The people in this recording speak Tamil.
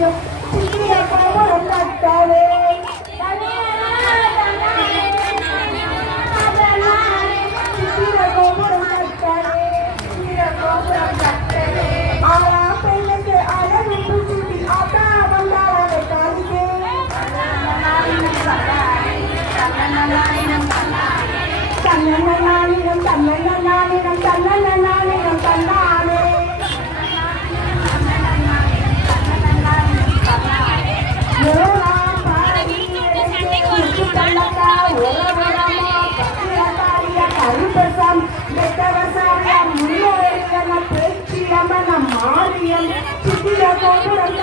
மாரியம் சித்திர கோபுரம் கட்டவே சித்திர கோபுரம் கட்டவே சித்திர கோபுரம் கட்டவே ஆயா பெண்ணுக்கு அழகு சுத்தி ஆத்தா வந்தாளே காலிக்கே தன்னநாளினம் தன்னநாளினம் தன்னநாளினம் தன்னானே மாரியம் சித்திர கோபுரம்